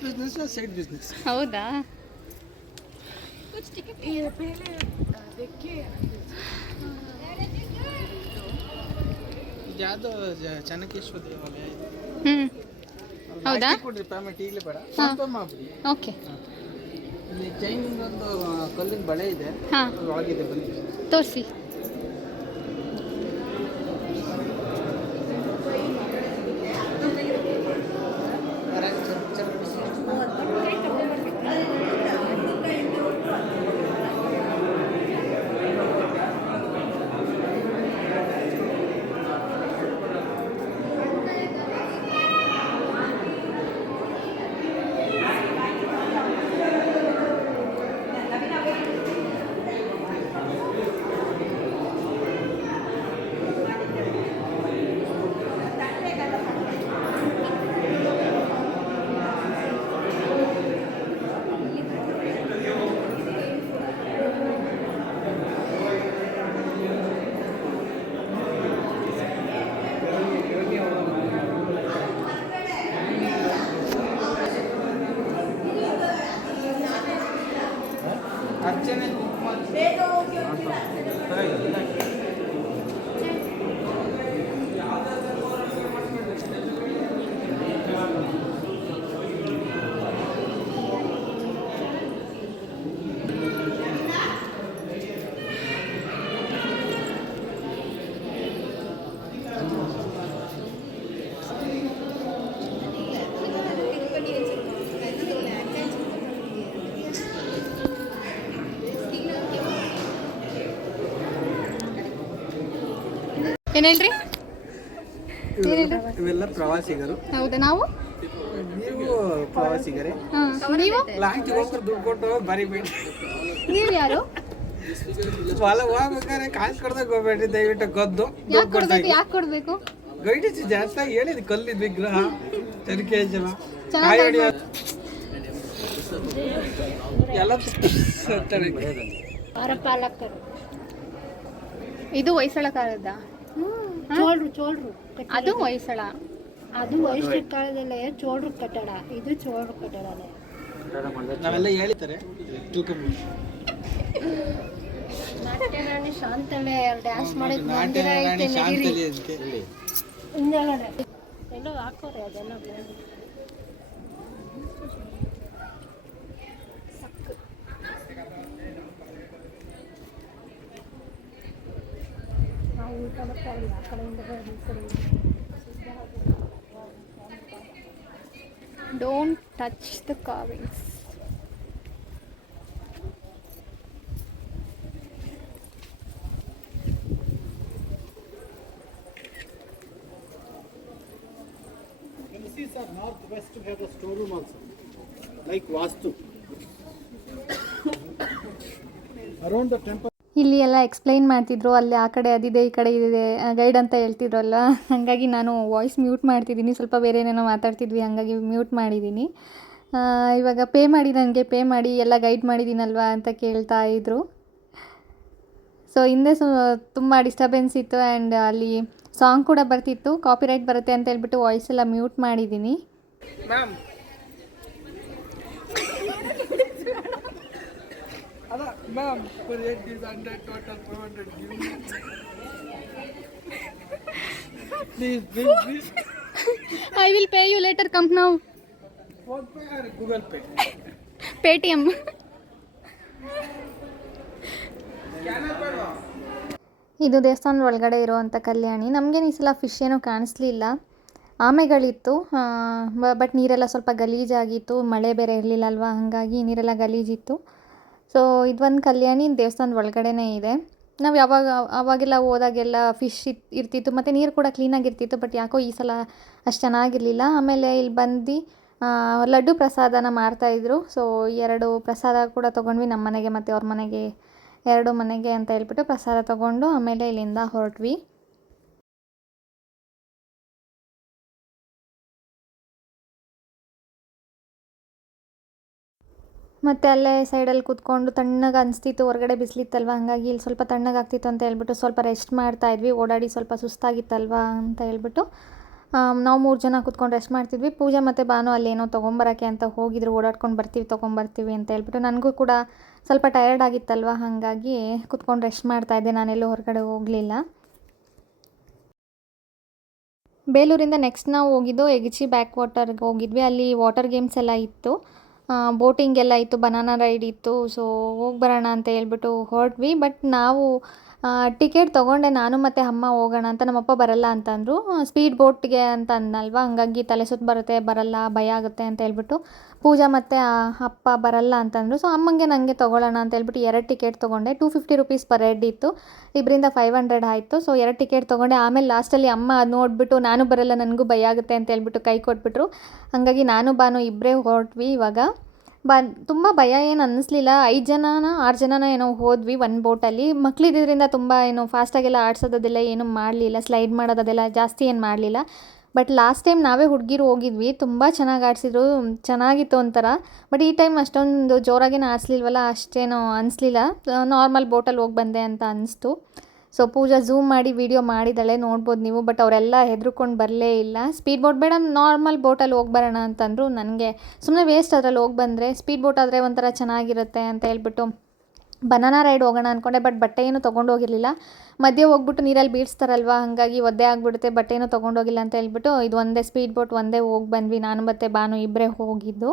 Business side business. ಹೌದಾ? ಯಾವುದು ಚೆನ್ನಕೇಶ್ವರ ದೇವಾಲಯ ಇದೆ. ಹೌದಾ? ಕೊಡ್ರಿ ಪೇಮೆಂಟ್ ಈಗಲೇ ಬೇಡ, ಫೋನ್ ಮಾಡ್ಬಿಡಿ. ಓಕೆ. ಇಲ್ಲಿ ಚೈನಿಂದ ಒಂದು ಕಲ್ಲಿನ ಬಳೆ ಇದೆ, ಹಾಂ, ಒಳಗಿದೆ, ಬನ್ನಿ ತೋರಿಸಿ. ಅರ್ಚನೆ ಏನು ಹೇಳ್ರಿ? ಇವೆಲ್ಲ ಪ್ರವಾಸಿಗರು. ಹೌದಾ? ನಾವು ನೀವು ಪ್ರವಾಸಿಗರೇ? ನೀವು ಲಾಂಚ್ ಹೋಗ್ರೆ ದುಡ್ಡು ಕೊಟ್ಟು ಬರಿಬೇಡಿ. ನೀವು ಯಾರು? ಹೊಲ ಹೋಗ್ಬೇಕಾದ್ರೆ ಕಾಸು ಕೊಡ್ದಾಗ ಹೋಗ್ಬೇಡ್ರಿ, ದಯವಿಟ್ಟು ಗದ್ದು ಯಾಕೆ ಕೊಡ್ಬೇಕು? ಯಾಕೆ ಕೊಡ್ಬೇಕು? ಗೈಡೇಜ್ ಜಾಸ್ತಿ ಹೇಳಿದ್ ಕಲ್ಲಿದ್ ವಿಗ್ರಹ, ಚರಿಕೇಶವ, ಚೆನ್ನಾಗಿ ಎಲ್ಲ ಪಾಲಕರು ಇದು ಹೊಯ್ಸಳ ಕಾಲದ, ಚೋಳ್ರು ಅದು ಹೊಯ್ಸಳ. ಅದು ವೈಷ್ಣವ ಕಾಲದಲ್ಲೇ ಚೋಳ್ರು ಕಟ್ಟಡ, ಇದು ಚೋಳ್ರು ಕಟ್ಟಡನೇ. ನಾವೆಲ್ಲ ಹೇಳಿದ್ದಾರೆ ತಿಳ್ಕೊಂಬಿಡಿ. ನಾಟ್ಯ ರಾಣಿ ಶಾಂತಳೆ ಡ್ಯಾನ್ಸ್ ಮಾಡಿದ ನಾಟ್ಯ ಮಂದಿರ ರಾಣಿ ಐತೆ ಶಾಂತಲಿ ನಡೀರಿ. ಅಂತೆ. ಹಿಂದೆಗಡೆ ಎಲ್ಲೋ ಹಾಕೋರೆ ಅದೆಲ್ಲ ಬೇಡ. ನಾವು ಊಟ ಮಾಡ್ತಾ ಇಲ್ಲ, ಆ ಕಡೆಯಿಂದ ಬರೋದು, ಈ ಕಡೆಯಿಂದ. Don't touch the carvings. Premises are northwest to have a storeroom also, like Vastu. Around the temple. ಇಲ್ಲಿ ಎಲ್ಲ ಎಕ್ಸ್ಪ್ಲೈನ್ ಮಾಡ್ತಿದ್ರು, ಅಲ್ಲಿ ಆ ಕಡೆ ಅದಿದೆ ಈ ಕಡೆ ಇದಿದೆ ಗೈಡ್ ಅಂತ ಹೇಳ್ತಿದ್ರಲ್ಲ, ಹಾಗಾಗಿ ನಾನು ವಾಯ್ಸ್ ಮ್ಯೂಟ್ ಮಾಡ್ತಿದ್ದೀನಿ. ಸ್ವಲ್ಪ ಬೇರೆ ಏನೇನೋ ಮಾತಾಡ್ತಿದ್ವಿ, ಹಾಗಾಗಿ ಮ್ಯೂಟ್ ಮಾಡಿದ್ದೀನಿ. ಇವಾಗ ನನಗೆ ಪೇ ಮಾಡಿ ಎಲ್ಲ ಗೈಡ್ ಮಾಡಿದ್ದೀನಲ್ವಾ ಅಂತ ಕೇಳ್ತಾ ಇದ್ರು. ಸೊ ಹಿಂದೆ ತುಂಬ ಡಿಸ್ಟರ್ಬೆನ್ಸ್ ಇತ್ತು ಆ್ಯಂಡ್ ಅಲ್ಲಿ ಸಾಂಗ್ ಕೂಡ ಬರ್ತಿತ್ತು, ಕಾಪಿರೈಟ್ ಬರುತ್ತೆ ಅಂತ ಹೇಳ್ಬಿಟ್ಟು ವಾಯ್ಸ್ ಎಲ್ಲ ಮ್ಯೂಟ್ ಮಾಡಿದ್ದೀನಿ. ಮ್ಯಾಮ್ ಅಲ್ಲ ma'am, per head is 100, total 400. Give me. Please. I will pay you later, come now. Phone pay or Google Pay? Paytm. ಇದು ದೇವಸ್ಥಾನದ ಒಳಗಡೆ ಇರುವಂಥ ಕಲ್ಯಾಣಿ. ನಮಗೇನು ಈ ಸಲ ಫಿಶ್ ಏನೂ ಕಾಣಿಸ್ಲಿಲ್ಲ, ಆಮೆಗಳಿತ್ತು, ಬಟ್ ನೀರೆಲ್ಲ ಸ್ವಲ್ಪ ಗಲೀಜಾಗಿತ್ತು, ಮಳೆ ಬೇರೆ ಇರಲಿಲ್ಲ ಅಲ್ವಾ, ಹಾಗಾಗಿ ನೀರೆಲ್ಲ ಗಲೀಜಿತ್ತು. ಸೊ ಇದೊಂದು ಕಲ್ಯಾಣಿ ದೇವಸ್ಥಾನದ ಒಳಗಡೆನೇ ಇದೆ. ನಾವು ಅವಾಗೆಲ್ಲ ಹೋದಾಗೆಲ್ಲ ಫಿಶ್ ಇರ್ತಿತ್ತು ಮತ್ತು ನೀರು ಕೂಡ ಕ್ಲೀನಾಗಿರ್ತಿತ್ತು, ಬಟ್ ಯಾಕೋ ಈ ಸಲ ಅಷ್ಟು ಚೆನ್ನಾಗಿರಲಿಲ್ಲ. ಆಮೇಲೆ ಇಲ್ಲಿ ಬಂದು ಲಡ್ಡು ಪ್ರಸಾದನ ಮಾಡ್ತಾಯಿದ್ರು. ಸೊ 2 ಪ್ರಸಾದ ಕೂಡ ತೊಗೊಂಡ್ವಿ, ನಮ್ಮ ಮನೆಗೆ ಮತ್ತು ಅವ್ರ ಮನೆಗೆ, 2 ಮನೆಗೆ ಅಂತ ಹೇಳ್ಬಿಟ್ಟು ಪ್ರಸಾದ ತೊಗೊಂಡು ಆಮೇಲೆ ಇಲ್ಲಿಂದ ಹೊರಟ್ವಿ. ಮತ್ತು ಅಲ್ಲೇ ಸೈಡಲ್ಲಿ ಕೂತ್ಕೊಂಡು ತಣ್ಣಗೆ ಅನಿಸ್ತಿತ್ತು, ಹೊರಗಡೆ ಬಿಸಿಲಿತ್ತಲ್ವ, ಹಾಗಾಗಿ ಇಲ್ಲಿ ಸ್ವಲ್ಪ ತಣ್ಣಗಾಗ್ತಿತ್ತು ಅಂತ ಹೇಳ್ಬಿಟ್ಟು ಸ್ವಲ್ಪ ರೆಸ್ಟ್ ಮಾಡ್ತಾಯಿದ್ವಿ. ಓಡಾಡಿ ಸ್ವಲ್ಪ ಸುಸ್ತಾಗಿತ್ತಲ್ವ ಅಂತ ಹೇಳ್ಬಿಟ್ಟು ನಾವು 3 ಜನ ಕೂತ್ಕೊಂಡು ರೆಸ್ಟ್ ಮಾಡ್ತಿದ್ವಿ. ಪೂಜಾ ಮತ್ತು ಭಾನು ಅಲ್ಲೇನೋ ತೊಗೊಂಬರೋಕ್ಕೆ ಅಂತ ಹೋಗಿದ್ರು, ಓಡಾಡ್ಕೊಂಡು ತೊಗೊಂಬರ್ತೀವಿ ಅಂತ ಹೇಳ್ಬಿಟ್ಟು. ನನಗೂ ಕೂಡ ಸ್ವಲ್ಪ ಟಯರ್ಡ್ ಆಗಿತ್ತಲ್ವ, ಹಾಗಾಗಿ ಕೂತ್ಕೊಂಡು ರೆಸ್ಟ್ ಮಾಡ್ತಾಯಿದ್ದೆ, ನಾನೆಲ್ಲೂ ಹೊರಗಡೆ ಹೋಗಲಿಲ್ಲ. ಬೇಲೂರಿಂದ ನೆಕ್ಸ್ಟ್ ನಾವು ಹೋಗಿದ್ದು ಎಗಚಿ ಬ್ಯಾಕ್ ವಾಟರ್ಗೆ ಹೋಗಿದ್ವಿ. ಅಲ್ಲಿ ವಾಟರ್ ಗೇಮ್ಸ್ ಎಲ್ಲ ಇತ್ತು, ಬೋಟಿಂಗ್ ಎಲ್ಲ ಇತ್ತು, ಬನಾನಾ ರೈಡ್ ಇತ್ತು. ಸೊ ಹೋಗಿ ಬರೋಣ ಅಂತ ಹೇಳ್ಬಿಟ್ಟು ಹೊರಟ್ವಿ. ಬಟ್ ನಾವು ಟಿಕೆಟ್ ತೊಗೊಂಡೆ, ನಾನು ಮತ್ತು ಅಮ್ಮ ಹೋಗೋಣ ಅಂತ. ನಮ್ಮಪ್ಪ ಬರಲ್ಲ ಅಂತಂದರು, ಸ್ಪೀಡ್ ಬೋಟ್ಗೆ ಅಂತ ಅಂದಲ್ವ, ಹಂಗಾಗಿ ತಲೆ ಸುತ್ತು ಬರುತ್ತೆ, ಬರಲ್ಲ, ಭಯ ಆಗುತ್ತೆ ಅಂತ ಹೇಳ್ಬಿಟ್ಟು ಪೂಜಾ ಮತ್ತು ಅಪ್ಪ ಬರಲ್ಲ ಅಂತಂದರು. ಸೊ ಅಮ್ಮಂಗೆ ನನಗೆ ತೊಗೊಳ್ಳೋಣ ಅಂತ ಹೇಳ್ಬಿಟ್ಟು 2 ಟಿಕೆಟ್ ತೊಗೊಂಡೆ. 250 rupees ಪರ್ ಹೆಡ್ ಇತ್ತು, ಇಬ್ಬರಿಂದ 500 ಆಯಿತು. ಸೊ 2 ಟಿಕೆಟ್ ತೊಗೊಂಡೆ. ಆಮೇಲೆ ಲಾಸ್ಟಲ್ಲಿ ಅಮ್ಮ ಅದು ನೋಡಿಬಿಟ್ಟು ನಾನು ಬರಲ್ಲ, ನನಗೂ ಭಯ ಆಗುತ್ತೆ ಅಂತ ಹೇಳ್ಬಿಟ್ಟು ಕೈ ಕೊಟ್ಬಿಟ್ರು. ಹಾಗಾಗಿ ನಾನು ಭಾನು ಇಬ್ಬರೇ ಹೊರಟ್ವಿ. ಇವಾಗ ತುಂಬ ಭಯ ಏನು ಅನ್ನಿಸ್ಲಿಲ್ಲ. 5 ಜನನ 6 ಜನನ ಏನೋ ಹೋದ್ವಿ ಒಂದು ಬೋಟಲ್ಲಿ. ಮಕ್ಕಳಿದ್ದರಿಂದ ತುಂಬ ಏನು ಫಾಸ್ಟಾಗೆಲ್ಲ ಆಡ್ಸೋದೆಲ್ಲ ಏನೂ ಮಾಡಲಿಲ್ಲ, ಸ್ಲೈಡ್ ಮಾಡೋದೆಲ್ಲ ಜಾಸ್ತಿ ಏನು ಮಾಡಲಿಲ್ಲ. ಬಟ್ ಲಾಸ್ಟ್ ಟೈಮ್ ನಾವೇ ಹುಡುಗಿರು ಹೋಗಿದ್ವಿ, ತುಂಬ ಚೆನ್ನಾಗಿ ಆಡಿಸಿದ್ರು, ಚೆನ್ನಾಗಿತ್ತು ಒಂಥರ. ಬಟ್ ಈ ಟೈಮ್ ಅಷ್ಟೊಂದು ಜೋರಾಗೇನು ಆಡಿಸ್ಲಿಲ್ವಲ್ಲ, ಅಷ್ಟೇನೋ ಅನಿಸ್ಲಿಲ್ಲ, ನಾರ್ಮಲ್ ಬೋಟಲ್ಲಿ ಹೋಗಿ ಬಂದೆ ಅಂತ ಅನ್ನಿಸ್ತು. ಸೊ ಪೂಜಾ ಝೂಮ್ ಮಾಡಿ ವಿಡಿಯೋ ಮಾಡಿದ್ದಾಳೆ, ನೋಡ್ಬೋದು ನೀವು. ಬಟ್ ಅವರೆಲ್ಲ ಹೆದರ್ಕೊಂಡು ಬರಲೇ ಇಲ್ಲ. ಸ್ಪೀಡ್ ಬೋಟ್ ಬೇಡ, ನಾರ್ಮಲ್ ಬೋಟಲ್ಲಿ ಹೋಗಿ ಬರೋಣ ಅಂತಂದರು. ನನಗೆ ಸುಮ್ಮನೆ ವೇಸ್ಟ್ ಅದರಲ್ಲಿ ಹೋಗಿ ಬಂದರೆ, ಸ್ಪೀಡ್ ಬೋಟ್ ಆದರೆ ಒಂಥರ ಚೆನ್ನಾಗಿರುತ್ತೆ ಅಂತ ಹೇಳ್ಬಿಟ್ಟು ಬನಾನಾ ರೈಡ್ ಹೋಗೋಣ ಅಂದ್ಕೊಂಡೆ. ಬಟ್ ಬಟ್ಟೆ ಏನೂ ತೊಗೊಂಡೋಗಿರಲಿಲ್ಲ, ಮಧ್ಯೆ ಹೋಗ್ಬಿಟ್ಟು ನೀರಲ್ಲಿ ಬೀಳಿಸ್ತಾರಲ್ವ, ಹಾಗಾಗಿ ಒದ್ದೆ ಆಗಿಬಿಡುತ್ತೆ, ಬಟ್ಟೆ ಏನೂ ತೊಗೊಂಡೋಗಿಲ್ಲ ಅಂತ ಹೇಳ್ಬಿಟ್ಟು ಇದು ಒಂದೇ ಸ್ಪೀಡ್ ಬೋಟ್ ಒಂದೇ ಹೋಗಿ ಬಂದ್ವಿ, ನಾನು ಮತ್ತು ಭಾನು ಇಬ್ಬರೇ ಹೋಗಿದ್ದು.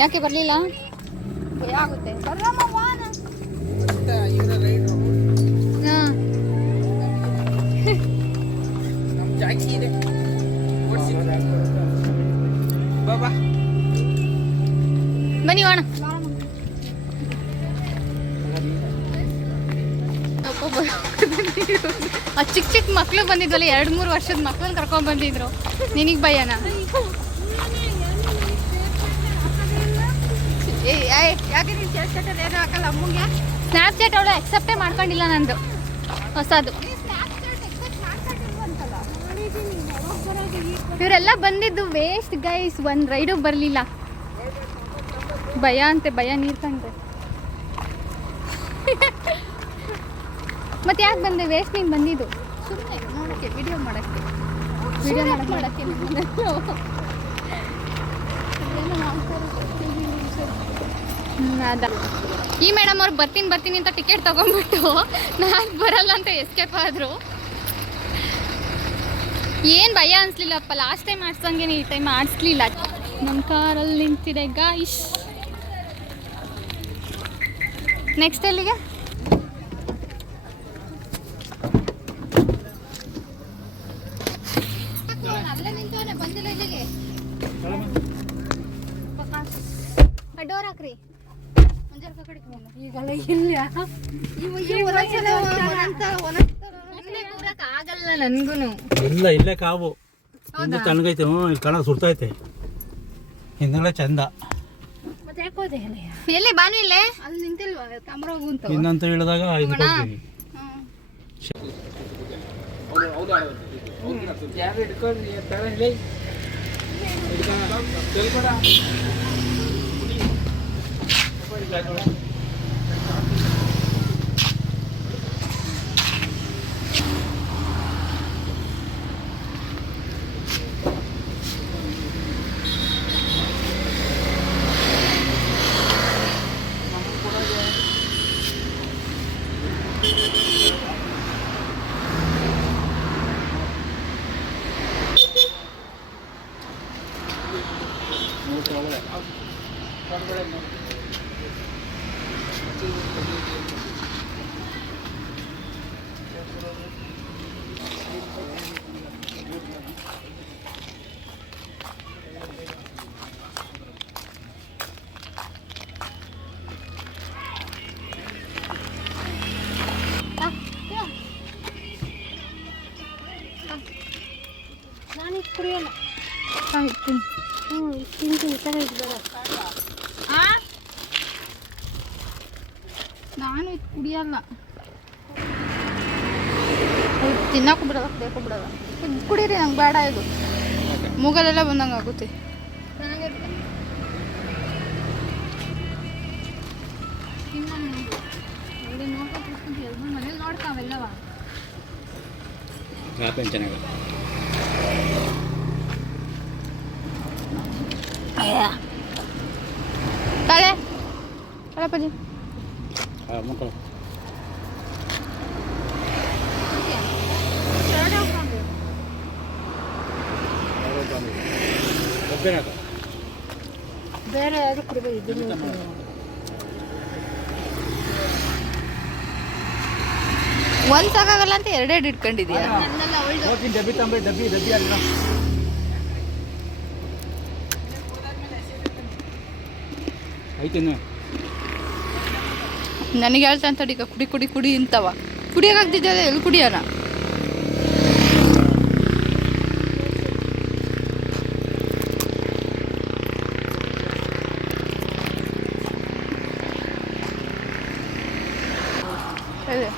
ಯಾಕೆ ಬರಲಿಲ್ಲ? ಭಯ ಆಗುತ್ತೆ. ಬರ್ರಮ್ಮ ಇವರ ರೈಡ್ರು ಹಾಂ ನಮ್ಮ ಜಾಕಿ ಇದೆ ಓಡಿಸಿ ಬಾಬಾ ಬನ್ನಿ ಹೋಣ. ಆ ಚಿಕ್ಕ ಚಿಕ್ಕ ಮಕ್ಕಳು ಬಂದಿದ್ವಲ್ಲ, 2-3 ವರ್ಷದ ಮಕ್ಕಳನ್ನ ಕರ್ಕೊಂಡು ಬಂದಿದ್ರು. ನಿನಗೆ ಭಯನ? ಯಾಕೆ ನೀನು ಸ್ನ್ಯಾಪ್ಚಾಟಲ್ಲಿ ಏನೂ ಹಾಕಲ್ಲ ಅಮ್ಮಂಗೆ? ಸ್ನ್ಯಾಪ್ಚಾಟ್ ಅವಳು ಎಕ್ಸೆಪ್ಟೇ ಮಾಡ್ಕೊಂಡಿಲ್ಲ ನಂದು ಹೊಸದು. ಇವರೆಲ್ಲ ಬಂದಿದ್ದು ವೇಸ್ಟ್ ಗೈಸ್, ಒಂದು ರೈಡು ಬರಲಿಲ್ಲ. ಭಯ ಅಂತೆ, ಭಯ ನೀರು ಕಂಡ್ರೆ. ಮತ್ತೆ ಯಾಕೆ ಬಂದೆ? ವೇಸ್ಟ್ ನೀನು ಬಂದಿದ್ದು ಸುಮ್ಮನೆ ನೋಡೋಕ್ಕೆ, ವಿಡಿಯೋ ಮಾಡೋಕ್ಕೆ. ಅದ ಈ ಮೇಡಮ್ ಅವ್ರು ಬರ್ತೀನಿ ಅಂತ ಟಿಕೆಟ್ ತೊಗೊಂಡ್ಬಿಟ್ಟು ನಾನು ಬರಲ್ಲ ಅಂತ ಎಸ್ಕೇಪ್ ಆದರು. ಏನು ಭಯ ಅನಿಸ್ಲಿಲ್ಲಪ್ಪ. ಲಾಸ್ಟ್ ಟೈಮ್ ಆಡ್ಸಂಗೇನೆ ಈ ಟೈಮ್ ಆಡಿಸ್ಲಿಲ್ಲ. ನಮ್ಮ ಕಾರಲ್ಲಿ ನಿಂತಿದೆ ಗಾಯ್ಸ್. ನೆಕ್ಸ್ಟ್ ಎಲ್ಲಿಗೆ? ಅಲ್ಲೇ ನಿಂತವನೆ, ಬಂದಿಲ್ಲ ಇಲ್ಲಿಗೆ. ಡೋರ್ ಹಾಕ್ರಿ. ಈಗಲ್ಲ ಇಲ್ಲ ಆಗಲ್ಲ ನನ್ಗೂ. ಇಲ್ಲ ಇಲ್ಲೇ ಕಾವು ಹಿಂದೆ ತಣ್ಣಗೈತೆ. ಇಲ್ಲಿ ಕಣ ಸುಡ್ತೈತೆ. ಹಿಂದೆಲ್ಲ ಚಂದ. ಮತ್ತೆ ಯಾಕೋದೆ ಎಲ್ಲಿ ಬಾನು ಇಲ್ಲೇ ಅಲ್ಲಿ ನಿಂತಿಲ್ವಾ? ಕ್ಯಾಮ್ರಾ ಹೋಗುಂತ ಇನ್ನಂತ ಹೇಳಿದಾಗ ಇದಕ್ಕೆ ಹೋಗ್ತೀನಿ. ಯಾರು ಹಿಡ್ಕೊಂಡು ತಗೊಳ್ಳಿ ನಾನು ಇದು ಕುಡಿಯೋಲ್ಲ. ತಿಂದು ಈ ಥರ ಇದ್ಬೇಡ. ನಾನು ಇದು ಕುಡಿಯಲ್ಲ. ತಿನ್ನಕ್ಕೂ ಬಿಡೋದ, ಕುಡಿಯೋಕ್ಕೂ ಬಿಡೋದ. ಇದು ಕುಡೀರಿ, ನಂಗೆ ಬೇಡ. ಇದು ಮೂಗಲೆಲ್ಲ ಬಂದಂಗೆ ಆಗುತ್ತೆ. ಮನೇಲಿ ನೋಡ್ತಾವೆಲ್ಲವ. ಚೆನ್ನಾಗಿ ತಾಳೆ ತಾಳಪ್ಪಾಜಿ. ಮಕ್ಕಳು ಬೇರೆ ಯಾರು ಕುಡಿಬೇಕು? ಇದನ್ನು ಒಂದು ಸಾಕಾಗಲ್ಲ ಅಂತ 2 ಇಟ್ಕೊಂಡಿದ್ಯಾ? ಡಬ್ಬಿ ತಂಬಿ ಡಬ್ಬಿ ಡಬ್ಬಿ ಅಲ್ಲ ಐತೇನು? ನನಗೆ ಹೇಳ್ತಾ ಅಂತ ಈಗ ಕುಡಿ ಕುಡಿ ಕುಡಿ ಇಂತವ ಕುಡಿಯೋಕ್ಕಾಗ್ತಿದ್ಯಲ್ಲ, ಎಲ್ಲಿ ಕುಡಿಯೋಣ? ಅದೇ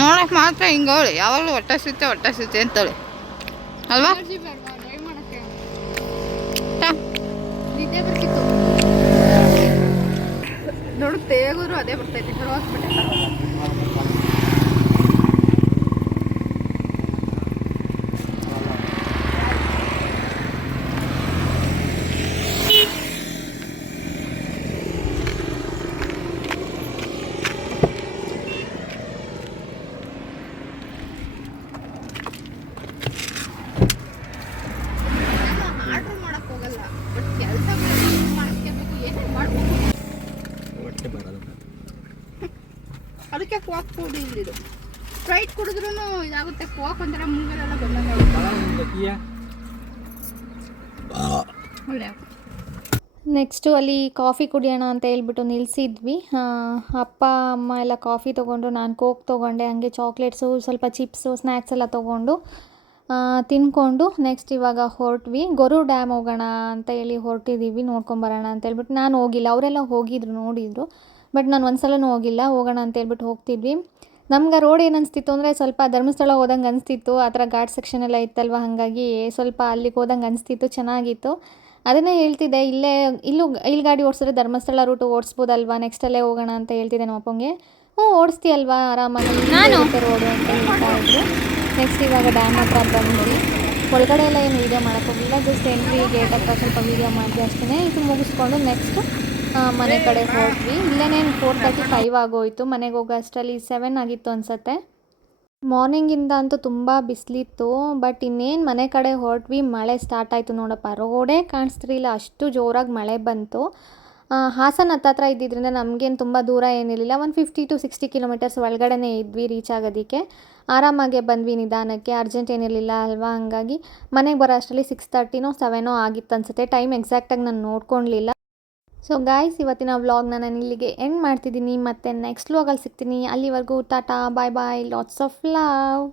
ನೋಡಕ್ಕೆ ಮಾತ್ರ ಹಿಂಗವಳೆ, ಯಾವಾಗಲೂ ಹೊಟ್ಟೆ ಸಿತ್ತೆ ಅಂತಾಳೆ ಅಲ್ವಾ? ನೋಡು, ತೇಗಿದ್ರು ಅದೇ ಬರ್ತೈತೆ. ಕೋಕ್ ಕುಡಿ ಇಲ್ಲಿದು ಸ್ಪ್ರೈಟ್ ಕುಡಿದ್ರೂ ಇದಾಗುತ್ತೆ. ಕೋಕ್ ಒಂಥರ ಮೂಗಲೆಲ್ಲ ಬಂದಂಗೆ. ಒಳ್ಳೆ ನೆಕ್ಸ್ಟು ಅಲ್ಲಿ ಕಾಫಿ ಕುಡಿಯೋಣ ಅಂತ ಹೇಳ್ಬಿಟ್ಟು ನಿಲ್ಲಿಸಿದ್ವಿ. ಅಪ್ಪ ಅಮ್ಮ ಎಲ್ಲ ಕಾಫಿ ತೊಗೊಂಡು ನಾನು ಕೋಕ್ ತೊಗೊಂಡೆ, ಹಂಗೆ ಚಾಕ್ಲೇಟ್ಸು ಸ್ವಲ್ಪ ಚಿಪ್ಸು ಸ್ನ್ಯಾಕ್ಸ್ ಎಲ್ಲ ತೊಗೊಂಡು ತಿನ್ಕೊಂಡು ನೆಕ್ಸ್ಟ್ ಇವಾಗ ಹೊರಟ್ವಿ. ಗೊರು ಡ್ಯಾಮ್ ಹೋಗೋಣ ಅಂತ ಹೇಳಿ ಹೊರಟಿದ್ದೀವಿ, ನೋಡ್ಕೊಂಬರೋಣ ಅಂತ ಹೇಳ್ಬಿಟ್ಟು. ನಾನು ಹೋಗಿಲ್ಲ, ಅವರೆಲ್ಲ ಹೋಗಿದ್ರು ನೋಡಿದರು, ಬಟ್ ನಾನು ಒಂದು ಸಲನೂ ಹೋಗಿಲ್ಲ. ಹೋಗೋಣ ಅಂತ ಹೇಳ್ಬಿಟ್ಟು ಹೋಗ್ತಿದ್ವಿ. ನಮ್ಗೆ ರೋಡ್ ಏನು ಅನಿಸ್ತಿತ್ತು ಅಂದರೆ ಸ್ವಲ್ಪ ಧರ್ಮಸ್ಥಳ ಹೋದಂಗೆ ಅನಿಸ್ತಿತ್ತು. ಆ ಥರ ಘಾಟ್ ಸೆಕ್ಷನ್ ಎಲ್ಲ ಇತ್ತಲ್ವ, ಹಾಗಾಗಿ ಸ್ವಲ್ಪ ಅಲ್ಲಿಗೆ ಹೋದಂಗೆ ಅನಿಸ್ತಿತ್ತು, ಚೆನ್ನಾಗಿತ್ತು. ಅದನ್ನೇ ಹೇಳ್ತಿದ್ದೆ, ಇಲ್ಲಿ ಗಾಡಿ ಓಡಿಸಿದ್ರೆ ಧರ್ಮಸ್ಥಳ ರೂಟು ಓಡಿಸ್ಬೋದಲ್ವಾ, ನೆಕ್ಸ್ಟಲ್ಲೇ ಹೋಗೋಣ ಅಂತ ಹೇಳ್ತಿದ್ದೆ ನಮ್ಮ ಅಪ್ಪಂಗೆ. ಓಡಿಸ್ತೀಯಲ್ವಾ ಆರಾಮಾಗಿ ರೋಡು ಅಂತ ಹೇಳ್ತಾ ಇದ್ರು. ನೆಕ್ಸ್ಟ್ ಇವಾಗ ಡ್ಯಾಮ್ ಹತ್ರ ಬಂದ್ವಿ. ಒಳಗಡೆ ಎಲ್ಲ ಏನು ವೀಡಿಯೋ ಮಾಡೋಕ್ಕೋಗಿಲ್ಲ, ಜಸ್ಟ್ ಎಂಟ್ರಿ ಗೇಟ್ ಹತ್ರ ಸ್ವಲ್ಪ ವೀಡಿಯೋ ಮಾಡಿದೆ ಅಷ್ಟೇ. ಇದು ಮುಗಿಸ್ಕೊಂಡು ನೆಕ್ಸ್ಟ್ ಮನೆ ಕಡೆ ಹೊರಟ್ವಿ. ಇಲ್ಲೇ 4:35 ಆಗೋಯಿತು. ಮನೆಗೆ ಹೋಗೋ ಅಷ್ಟರಲ್ಲಿ 7 ಆಗಿತ್ತು ಅನಿಸುತ್ತೆ. ಮಾರ್ನಿಂಗಿಂದ ಅಂತೂ ತುಂಬ ಬಿಸಿಲಿತ್ತು, ಬಟ್ ಇನ್ನೇನು ಮನೆ ಕಡೆ ಹೊರಟ್ವಿ, ಮಳೆ ಸ್ಟಾರ್ಟ್ ಆಯಿತು ನೋಡಪ್ಪ. ರೋಡೇ ಕಾಣಿಸ್ತಿರಲಿಲ್ಲ, ಅಷ್ಟು ಜೋರಾಗಿ ಮಳೆ ಬಂತು. ಹಾಸನ ಹತ್ತತ್ರ ಇದ್ದಿದ್ದರಿಂದ ನಮಗೇನು ತುಂಬ ದೂರ ಏನಿರಲಿಲ್ಲ, 150 to 60 ಕಿಲೋಮೀಟರ್ಸ್ ಒಳಗಡೆ ಇದ್ವಿ ರೀಚ್ ಆಗೋದಕ್ಕೆ. ಆರಾಮಾಗೆ ಬಂದ್ವಿ, ನಿಧಾನಕ್ಕೆ, ಅರ್ಜೆಂಟ್ ಏನಿರಲಿಲ್ಲ ಅಲ್ವಾ. ಹಂಗಾಗಿ ಮನೆಗೆ ಬರೋ ಅಷ್ಟರಲ್ಲಿ 6:30 7 ಆಗಿತ್ತು ಅನಿಸುತ್ತೆ. ಟೈಮ್ ಎಕ್ಸಾಕ್ಟಾಗಿ ನಾನು ನೋಡ್ಕೊಳ್ಳಲಿಲ್ಲ. ಸೊ ಗಾಯ್ಸ್, ಇವತ್ತಿನ ವ್ಲಾಗ್ನ ನಾನು ಇಲ್ಲಿಗೆ ಎಂಡ್ ಮಾಡ್ತಿದ್ದೀನಿ. ಮತ್ತು ನೆಕ್ಸ್ಟ್ ವ್ಲಾಗಲ್ಲಿ ಸಿಗ್ತೀನಿ. ಅಲ್ಲಿವರೆಗೂ ಟಾಟಾ, ಬಾಯ್ ಬಾಯ್, ಲಾಟ್ಸ್ ಆಫ್ ಲವ್.